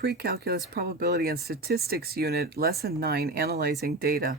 Pre-Calculus Probability and Statistics Unit, Lesson 9, Analyzing Data.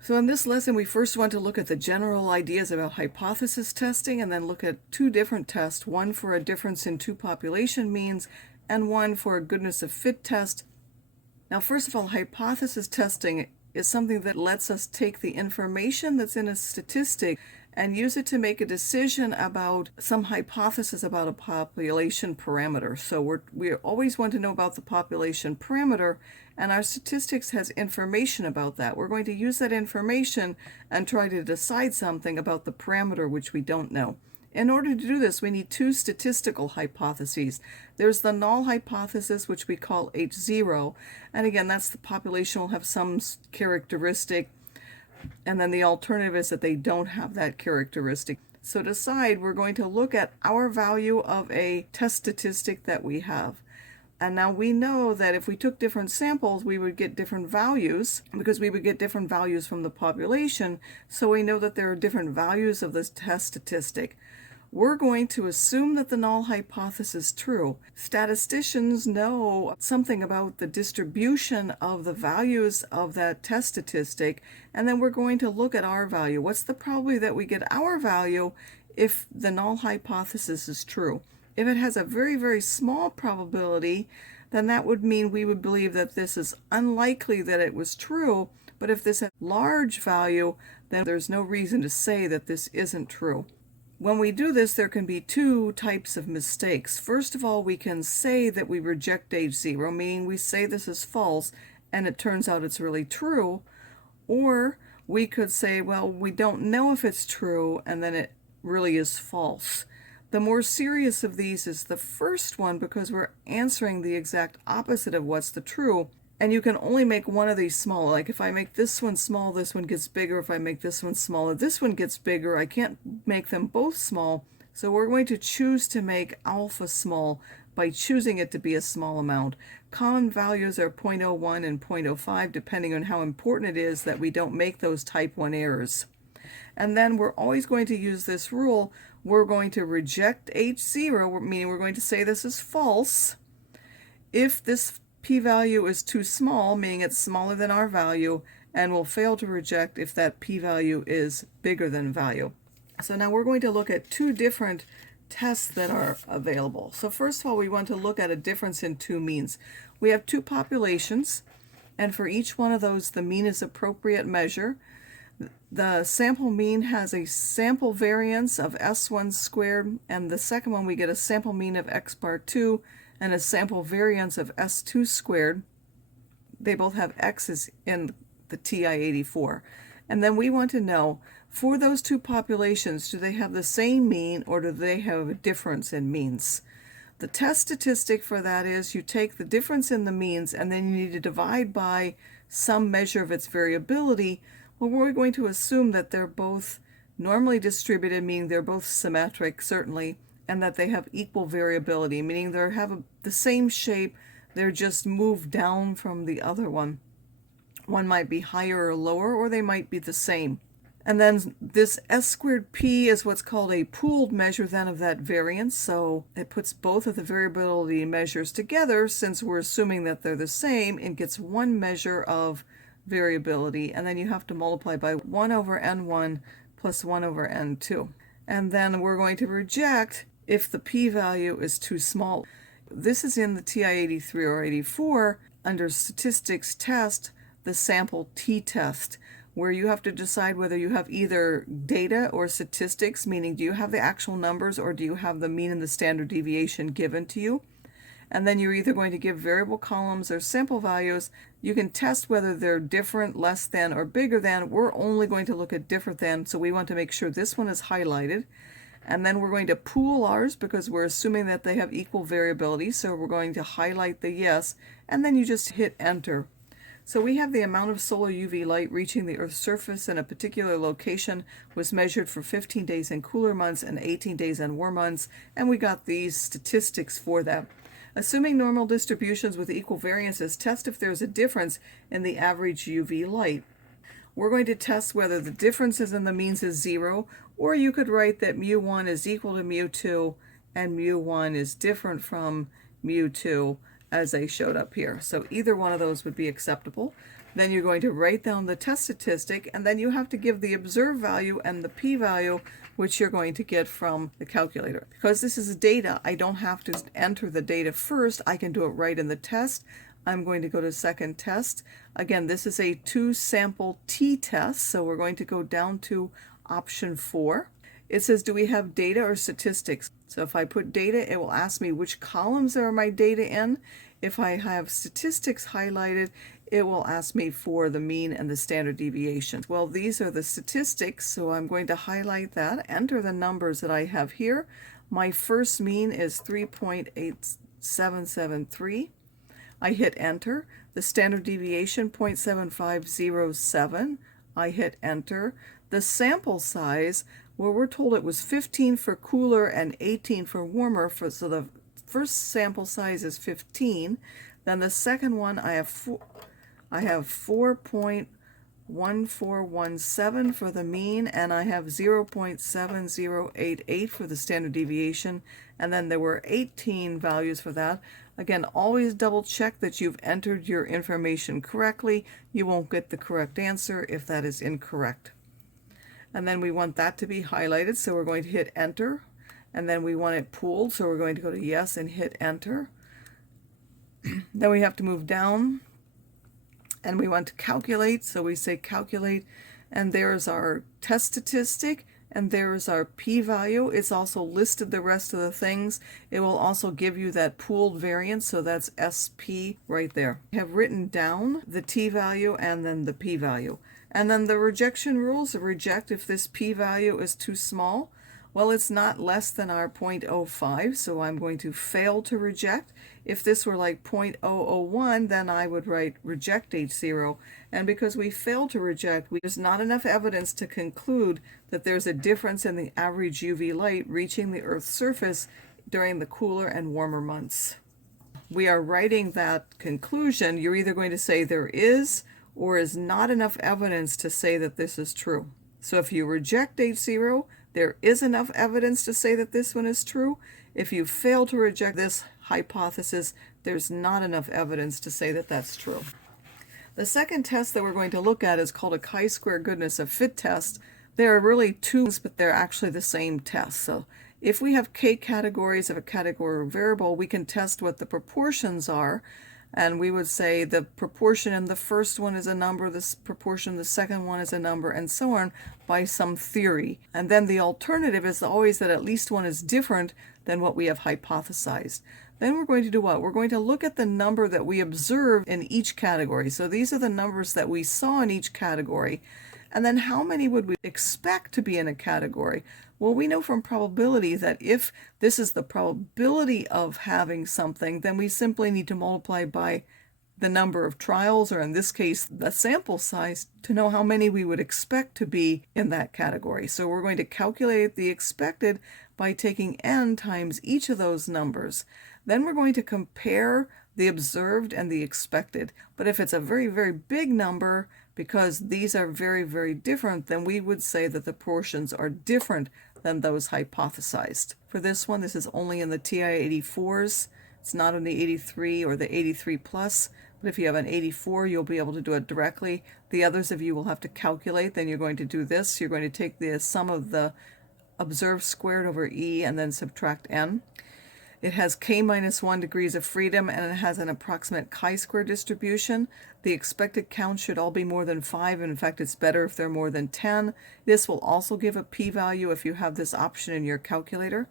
So in this lesson, we first want to look at the general ideas about hypothesis testing and then look at two different tests, one for a difference in two population means and one for a goodness of fit test. Now, first of all, hypothesis testing is something that lets us take the information that's in a statistic and use it to make a decision about some hypothesis about a population parameter. So we always want to know about the population parameter, and our statistics has information about that. We're going to use that information and try to decide something about the parameter which we don't know. In order to do this, we need two statistical hypotheses. There's the null hypothesis, which we call H0, and again, that's the population will have some characteristic, and then the alternative is that they don't have that characteristic. So to decide, we're going to look at our value of a test statistic that we have. And now we know that if we took different samples, we would get different values because we would get different values from the population. So we know that there are different values of this test statistic. We're going to assume that the null hypothesis is true. Statisticians know something about the distribution of the values of that test statistic, and then we're going to look at our value. What's the probability that we get our value if the null hypothesis is true? If it has a very, very small probability, then that would mean we would believe that this is unlikely that it was true, but if this has a large value, then there's no reason to say that this isn't true. When we do this, there can be two types of mistakes. First of all, we can say that we reject H0, meaning we say this is false, and it turns out it's really true. Or we could say, well, we don't know if it's true, and then it really is false. The more serious of these is the first one because we're answering the exact opposite of what's the true. And you can only make one of these small. Like if I make this one small, this one gets bigger. If I make this one smaller, this one gets bigger. I can't make them both small. So we're going to choose to make alpha small by choosing it to be a small amount. Common values are 0.01 and 0.05, depending on how important it is that we don't make those type 1 errors. And then we're always going to use this rule. We're going to reject H0, meaning we're going to say this is false. If this p-value is too small, meaning it's smaller than our value, and we'll fail to reject if that p-value is bigger than value. So now we're going to look at two different tests that are available. So first of all, we want to look at a difference in two means. We have two populations, and for each one of those, the mean is appropriate measure. The sample mean has a sample variance of S1 squared, and the second one we get a sample mean of x bar 2 and a sample variance of S2 squared. They both have x's in the TI-84. And then we want to know, for those two populations, do they have the same mean or do they have a difference in means? The test statistic for that is you take the difference in the means and then you need to divide by some measure of its variability. Well, we're going to assume that they're both normally distributed, meaning they're both symmetric, certainly, and that they have equal variability, meaning they have the same shape, they're just moved down from the other one. One might be higher or lower, or they might be the same. And then this S squared P is what's called a pooled measure then of that variance, so it puts both of the variability measures together since we're assuming that they're the same and gets one measure of variability, and then you have to multiply by 1 over n1 plus 1 over n2. And then we're going to reject if the p-value is too small. This is in the TI-83 or 84 under statistics test, the sample t-test, where you have to decide whether you have either data or statistics, meaning do you have the actual numbers or do you have the mean and the standard deviation given to you. And then you're either going to give variable columns or sample values. You can test whether they're different, less than, or bigger than. We're only going to look at different than, so we want to make sure this one is highlighted. And then we're going to pool ours because we're assuming that they have equal variability, so we're going to highlight the yes, and then you just hit enter. So we have the amount of solar UV light reaching the Earth's surface in a particular location was measured for 15 days in cooler months and 18 days in warm months, and we got these statistics for that. Assuming normal distributions with equal variances, test if there's a difference in the average UV light. We're going to test whether the differences in the means is 0, or you could write that mu1 is equal to mu2 and mu1 is different from mu2, as they showed up here. So either one of those would be acceptable. Then you're going to write down the test statistic, and then you have to give the observed value and the p-value, which you're going to get from the calculator. Because this is data, I don't have to enter the data first. I can do it right in the test. I'm going to go to second test. Again, this is a 2-sample t-test, so we're going to go down to option 4. It says, do we have data or statistics? So if I put data, it will ask me which columns are my data in. If I have statistics highlighted, it will ask me for the mean and the standard deviation. Well, these are the statistics, so I'm going to highlight that, enter the numbers that I have here. My first mean is 3.8773. I hit enter. The standard deviation 0.7507. I hit enter. The sample size, well, we're told it was 15 for cooler and 18 for warmer, so the first sample size is 15. Then the second one, I have 4.1417 for the mean, and I have 0.7088 for the standard deviation, and then there were 18 values for that. Again, always double check that you've entered your information correctly. You won't get the correct answer if that is incorrect. And then we want that to be highlighted, so we're going to hit enter. And then we want it pooled, so we're going to go to yes and hit enter. Then we have to move down, and we want to calculate, so we say calculate, and there's our test statistic, and there is our p-value. It's also listed the rest of the things. It will also give you that pooled variance, so that's SP right there. I have written down the t-value and then the p-value. And then the rejection rules, reject if this p-value is too small. Well, it's not less than our 0.05, so I'm going to fail to reject. If this were like 0.001, then I would write reject H0. And because we fail to reject, there's not enough evidence to conclude that there's a difference in the average UV light reaching the Earth's surface during the cooler and warmer months. We are writing that conclusion. You're either going to say there is or is not enough evidence to say that this is true. So if you reject H0, there is enough evidence to say that this one is true. If you fail to reject this hypothesis, there's not enough evidence to say that that's true. The second test that we're going to look at is called a chi-square goodness of fit test. There are really two, but they're actually the same test. So if we have k categories of a categorical variable, we can test what the proportions are. And we would say the proportion in the first one is a number, this proportion in the second one is a number, and so on by some theory. And then the alternative is always that at least one is different than what we have hypothesized. Then we're going to do what? We're going to look at the number that we observe in each category. So these are the numbers that we saw in each category. And then how many would we expect to be in a category? Well, we know from probability that if this is the probability of having something, then we simply need to multiply by the number of trials, or in this case, the sample size, to know how many we would expect to be in that category. So we're going to calculate the expected by taking n times each of those numbers. Then we're going to compare the observed and the expected. But if it's a very, very big number, because these are very, very different, then we would say that the proportions are different than those hypothesized. For this one, this is only in the TI-84s. It's not in the 83 or the 83 plus, but if you have an 84, you'll be able to do it directly. The others of you will have to calculate. Then you're going to do this. You're going to take the sum of the observed squared over E and then subtract n. It has k minus 1 degrees of freedom, and it has an approximate chi-square distribution. The expected count should all be more than 5. In fact, it's better if they're more than 10. This will also give a p-value if you have this option in your calculator.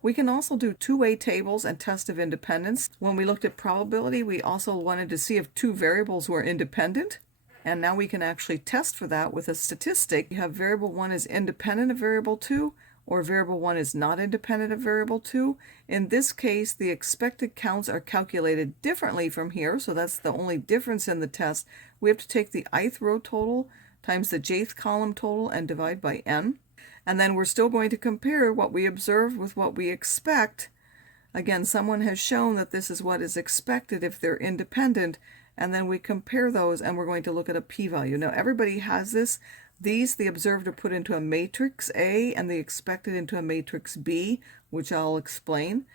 We can also do two-way tables and test of independence. When we looked at probability, we also wanted to see if two variables were independent. And now we can actually test for that with a statistic. You have variable 1 is independent of variable 2, or variable 1 is not independent of variable 2. In this case, the expected counts are calculated differently from here, so that's the only difference in the test. We have to take the ith row total times the jth column total and divide by n. And then we're still going to compare what we observe with what we expect. Again, someone has shown that this is what is expected if they're independent, and then we compare those, and we're going to look at a p-value. Now, everybody has this. These, the observed, are put into a matrix A, and the expected into a matrix B, which I'll explain.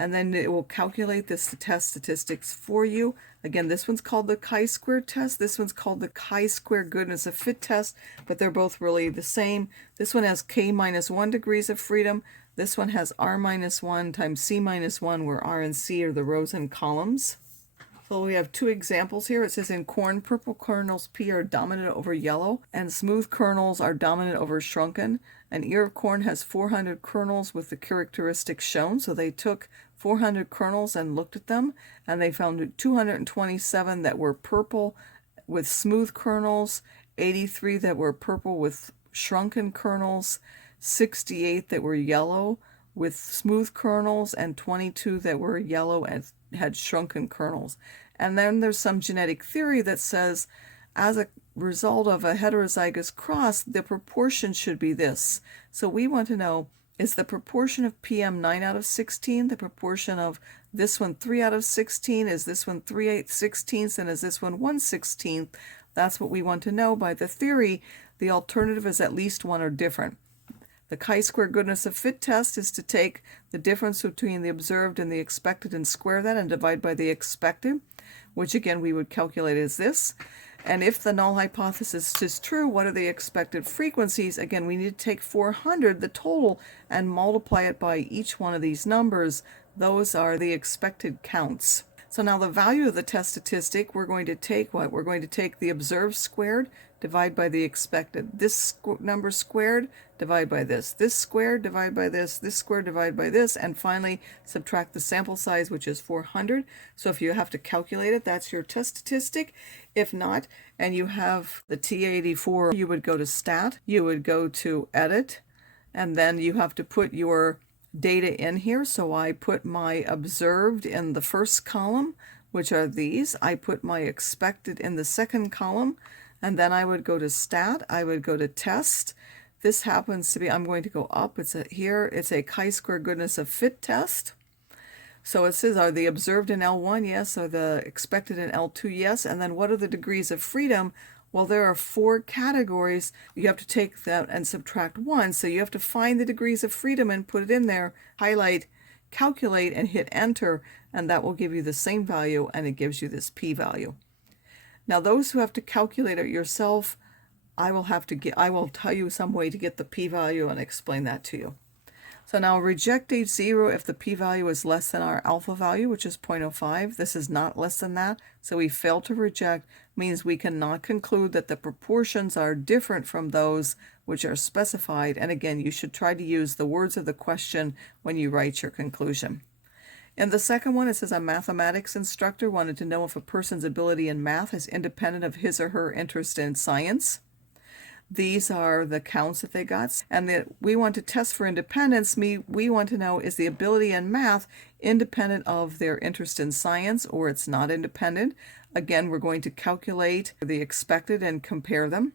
and then it will calculate this test statistics for you. Again, this one's called the chi-square test. This one's called the chi-square goodness of fit test, but they're both really the same. This one has k minus 1 degrees of freedom. This one has r minus 1 times c minus 1, where r and c are the rows and columns. So we have two examples here. It says in corn, purple kernels P are dominant over yellow, and smooth kernels are dominant over shrunken. An ear of corn has 400 kernels with the characteristics shown. So they took 400 kernels and looked at them, and they found 227 that were purple with smooth kernels, 83 that were purple with shrunken kernels, 68 that were yellow with smooth kernels, and 22 that were yellow and had shrunken kernels. And then there's some genetic theory that says as a result of a heterozygous cross, the proportion should be this. So we want to know, is the proportion of PM 9 out of 16, the proportion of this one 3 out of 16, is this one 3/16, and is this one 1/16? That's what we want to know by the theory. The alternative is at least one or different. The chi-square goodness of fit test is to take the difference between the observed and the expected and square that and divide by the expected, which again we would calculate as this. And if the null hypothesis is true, what are the expected frequencies? Again, we need to take 400, the total, and multiply it by each one of these numbers. Those are the expected counts. So now the value of the test statistic, we're going to take what? We're going to take the observed squared, divide by the expected. This number squared, divide by this. This squared, divide by this. This squared, divide by this. And finally, subtract the sample size, which is 400. So if you have to calculate it, that's your test statistic. If not, and you have the T84, you would go to Stat. You would go to Edit. And then you have to put your data in here. So I put my observed in the first column, which are these. I put my expected in the second column, and then I would go to Stat. I would go to Test. This happens to be, I'm going to go up. It's a chi-square goodness of fit test. So it says, are the observed in L1? Yes. Are the expected in L2? Yes. And then what are the degrees of freedom? Well, there are 4 categories. You have to take that and subtract 1. So you have to find the degrees of freedom and put it in there, highlight, calculate, and hit enter, and that will give you the same value, and it gives you this p-value. Now, those who have to calculate it yourself, I will tell you some way to get the p-value and explain that to you. So now reject H0 if the p-value is less than our alpha value, which is 0.05. This is not less than that, so we fail to reject, means we cannot conclude that the proportions are different from those which are specified. And again, you should try to use the words of the question when you write your conclusion. In the second one, it says a mathematics instructor wanted to know if a person's ability in math is independent of his or her interest in science. These are the counts that they got. And that we want to test for independence. We want to know, is the ability in math independent of their interest in science, or it's not independent? Again, we're going to calculate the expected and compare them.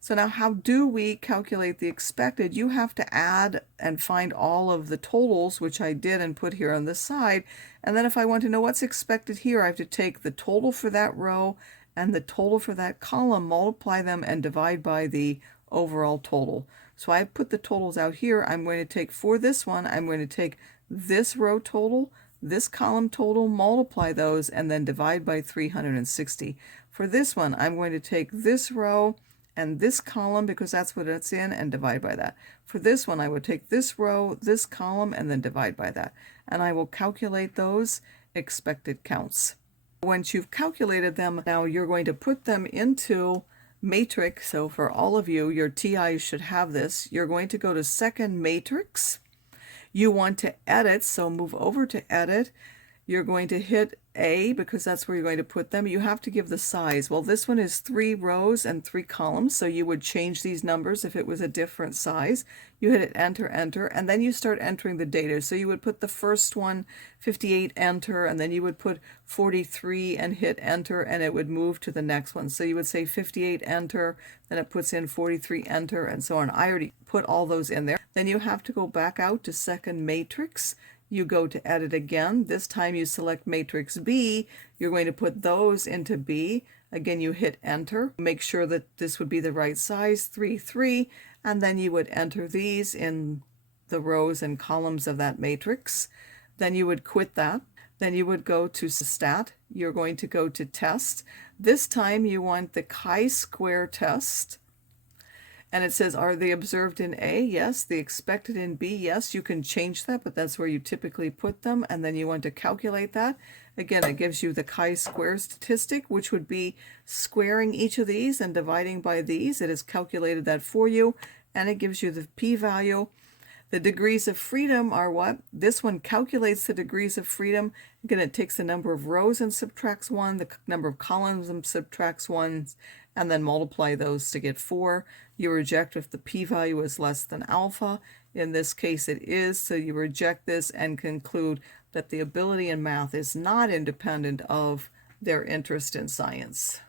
So now how do we calculate the expected? You have to add and find all of the totals, which I did and put here on this side. And then if I want to know what's expected here, I have to take the total for that row and the total for that column, multiply them, and divide by the overall total. So I put the totals out here. I'm going to take, for this one, I'm going to take this row total, this column total, multiply those, and then divide by 360. For this one, I'm going to take this row and this column, because that's what it's in, and divide by that. For this one, I would take this row, this column, and then divide by that. And I will calculate those expected counts. Once you've calculated them, now you're going to put them into matrix. So for all of you, your TI should have this. You're going to go to second matrix. You want to edit, so move over to edit. You're going to hit A, because that's where you're going to put them. You have to give the size. Well, this one is 3 rows and 3 columns, so you would change these numbers if it was a different size. You hit enter, enter, and then you start entering the data. So you would put the first one, 58, enter, and then you would put 43 and hit enter, and it would move to the next one. So you would say 58, enter, then it puts in 43, enter, and so on. I already put all those in there. Then you have to go back out to second matrix. You go to edit again. This time you select matrix B. You're going to put those into B. Again, you hit enter. Make sure that this would be the right size, 3, 3, and then you would enter these in the rows and columns of that matrix. then you would quit that. Then you would go to stat. You're going to go to test. This time you want the chi-square test. And it says, are they observed in A? Yes. The expected in B? Yes. You can change that, but that's where you typically put them. And then you want to calculate that. Again, it gives you the chi-square statistic, which would be squaring each of these and dividing by these. It has calculated that for you, and it gives you the p-value. The degrees of freedom are what? This one calculates the degrees of freedom. Again, it takes the number of rows and subtracts 1, the number of columns and subtracts 1, and then multiply those to get 4. You reject if the p-value is less than alpha. In this case, it is, so you reject this and conclude that the ability in math is not independent of their interest in science.